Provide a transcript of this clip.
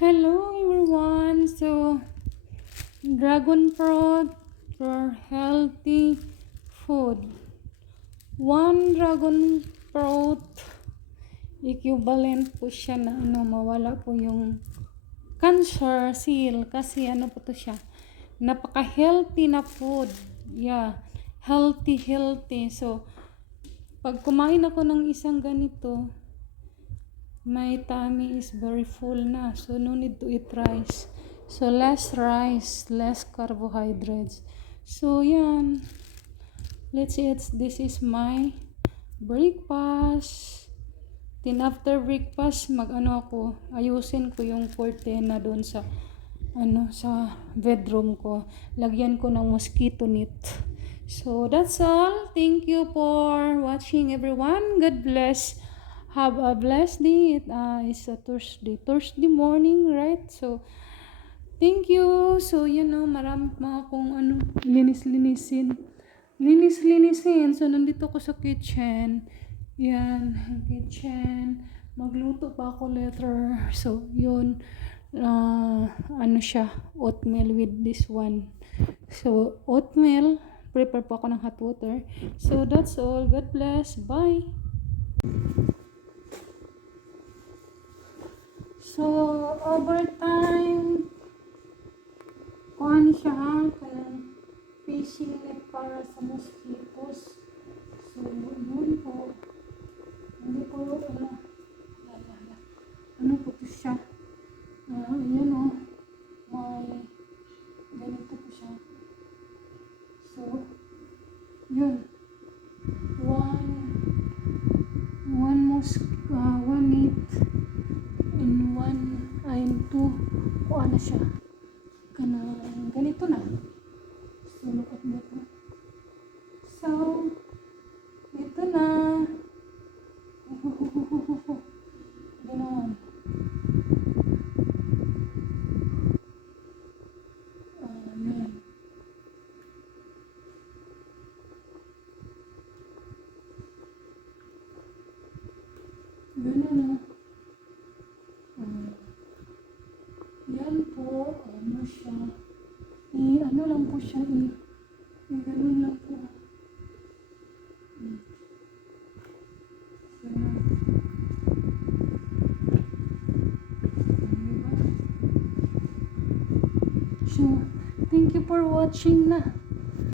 Hello everyone. So, dragon fruit for healthy food. One dragon fruit equivalent po siya na mawala po yung cancer seal kasi po to siya. Napaka-healthy na food. Yeah, healthy. So, pag kumain ako ng isang ganito, my tummy is very full na, so no need to eat rice. So less rice, less carbohydrates. So yan, let's eat. This is my breakfast. Then after breakfast, ako, ayusin ko yung cortina doon sa sa bedroom ko. Lagyan ko ng mosquito net. So that's all. Thank you for watching everyone. God bless. Have a blessed day. It's a Thursday morning, right? So, thank you. So, marami mga kung linis-linisin. So, nandito ko sa kitchen. Yan, kitchen. Magluto pa ako later. So, yun. Siya, oatmeal with this one. So, oatmeal. Prepare pa ako ng hot water. So, that's all. God bless. Bye. So, over time, kuhan siya kanang fishing net para sa mosquitoes. So, yun po. Hindi po, po to siya. Ayan o. May, ganito po siya. So, yun. One net. In one, two, kuha na siya. Ganito na. So, look at that. So, ito na. Ganon. Yan. Ganun na. Yan po, siya. Lang po siya, ganun lang po. So, thank you for watching na.